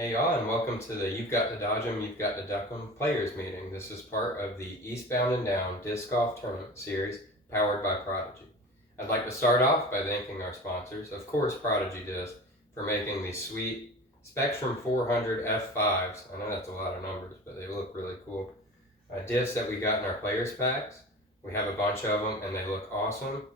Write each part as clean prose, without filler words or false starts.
Hey y'all, and welcome to the You've Got to Dodge 'em, You've Got to Duck 'em players meeting. This is part of the Eastbound and Down Disc Golf Tournament Series powered by Prodigy. I'd like to start off by thanking our sponsors, of course Prodigy Disc, for making these sweet Spectrum 400 F5s. I know that's a lot of numbers, but they look really cool. Discs that we got in our players packs. We have a bunch of them and they look awesome.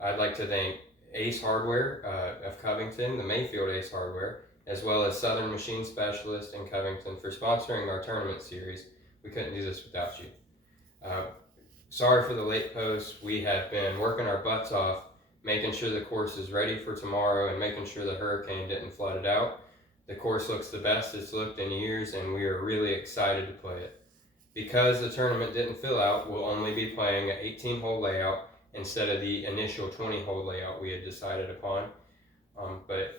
I'd like to thank Ace Hardware of Covington, the Mayfield Ace Hardware, as well as Southern Machine Specialist in Covington for sponsoring our tournament series. We couldn't do this without you. Sorry for the late post. We have been working our butts off, making sure the course is ready for tomorrow and making sure the hurricane didn't flood it out. The course looks the best it's looked in years and we are really excited to play it. Because the tournament didn't fill out, we'll only be playing an 18-hole layout instead of the initial 20-hole layout we had decided upon. But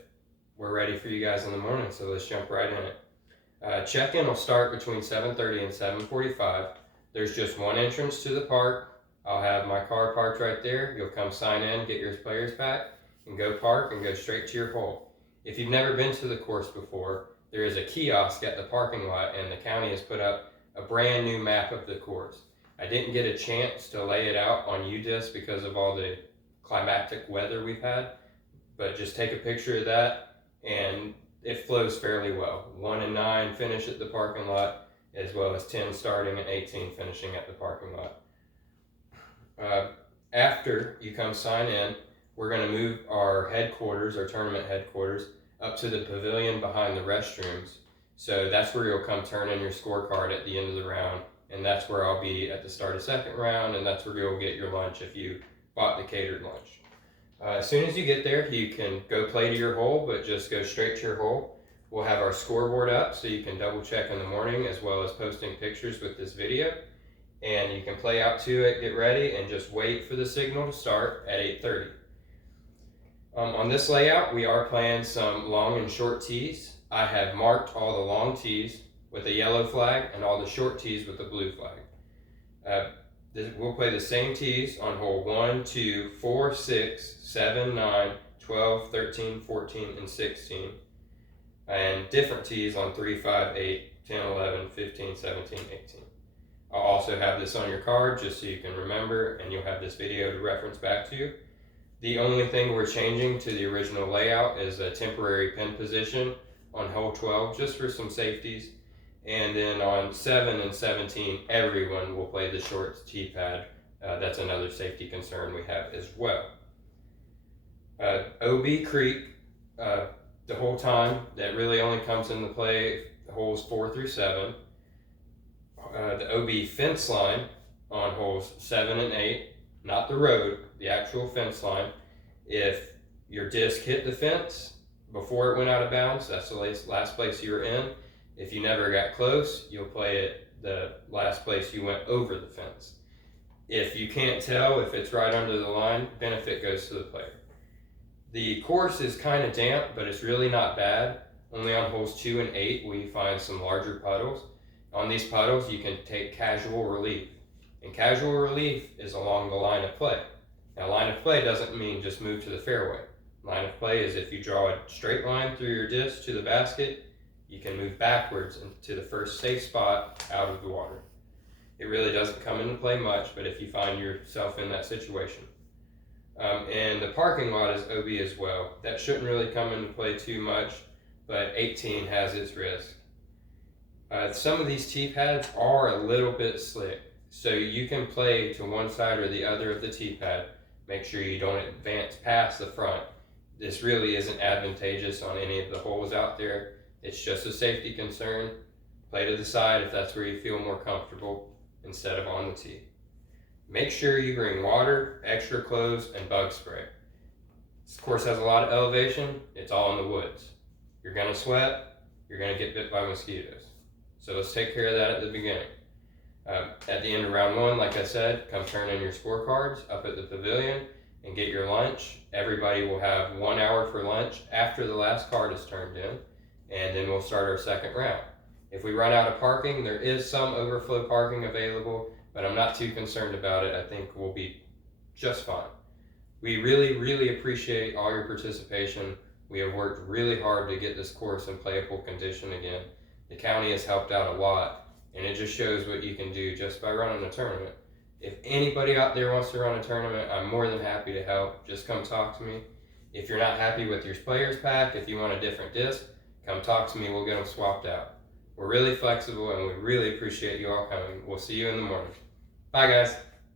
we're ready for you guys in the morning, so let's jump right in it. Check-in will start between 7:30 and 7:45. There's just one entrance to the park. I'll have my car parked right there. You'll come sign in, get your players pack, and go park and go straight to your hole. If you've never been to the course before, there is a kiosk at the parking lot, and the county has put up a brand new map of the course. I didn't get a chance to lay it out on UDisc because of all the climatic weather we've had, but just take a picture of that and it flows fairly well. 1 and 9 finish at the parking lot, as well as 10 starting and 18 finishing at the parking lot. After you come sign in, we're going to move our headquarters, our tournament headquarters, up to the pavilion behind the restrooms. So that's where you'll come turn in your scorecard at the end of the round, and that's where I'll be at the start of second round, and that's where you'll get your lunch if you bought the catered lunch. As soon as you get there, you can go play to your hole, but just go straight to your hole. We'll have our scoreboard up so you can double check in the morning, as well as posting pictures with this video. And you can play out to it, get ready, and just wait for the signal to start at 8:30. On this layout, we are playing some long and short tees. I have marked all the long tees with a yellow flag and all the short tees with a blue flag. We'll play the same tees on hole 1, 2, 4, 6, 7, 9, 12, 13, 14, and 16. And different tees on 3, 5, 8, 10, 11, 15, 17, 18. I'll also have this on your card just so you can remember, and you'll have this video to reference back to. The only thing we're changing to the original layout is a temporary pin position on hole 12, just for some safeties. And then on 7 and 17, everyone will play the short tee pad. That's another safety concern we have as well. OB Creek, the whole time, that really only comes into play holes 4 through 7. The OB fence line on holes 7 and 8, not the road, the actual fence line. If your disc hit the fence before it went out of bounds, that's the last place you were in. If you never got close, you'll play it the last place you went over the fence. If you can't tell if it's right under the line, benefit goes to the player. The course is kind of damp, but it's really not bad. Only on holes 2 and 8 will you find some larger puddles. On these puddles, you can take casual relief. And casual relief is along the line of play. Now, line of play doesn't mean just move to the fairway. Line of play is if you draw a straight line through your disc to the basket, you can move backwards into the first safe spot out of the water. It really doesn't come into play much, but if you find yourself in that situation. And the parking lot is OB as well. That shouldn't really come into play too much, but 18 has its risk. Some of these tee pads are a little bit slick, so you can play to one side or the other of the tee pad. Make sure you don't advance past the front. This really isn't advantageous on any of the holes out there. It's just a safety concern. Play to the side if that's where you feel more comfortable instead of on the tee. Make sure you bring water, extra clothes, and bug spray. This course has a lot of elevation. It's all in the woods. You're gonna sweat. You're gonna get bit by mosquitoes. So let's take care of that at the beginning. At the end of round 1, like I said, come turn in your scorecards up at the pavilion and get your lunch. Everybody will have 1 hour for lunch after the last card is turned in, and then we'll start our second round. If we run out of parking, there is some overflow parking available, but I'm not too concerned about it. I think we'll be just fine. We really, really appreciate all your participation. We have worked really hard to get this course in playable condition again. The county has helped out a lot, and it just shows what you can do just by running a tournament. If anybody out there wants to run a tournament, I'm more than happy to help. Just come talk to me. If you're not happy with your players pack, if you want a different disc, come talk to me. We'll get them swapped out. We're really flexible, and we really appreciate you all coming. We'll see you in the morning. Bye, guys.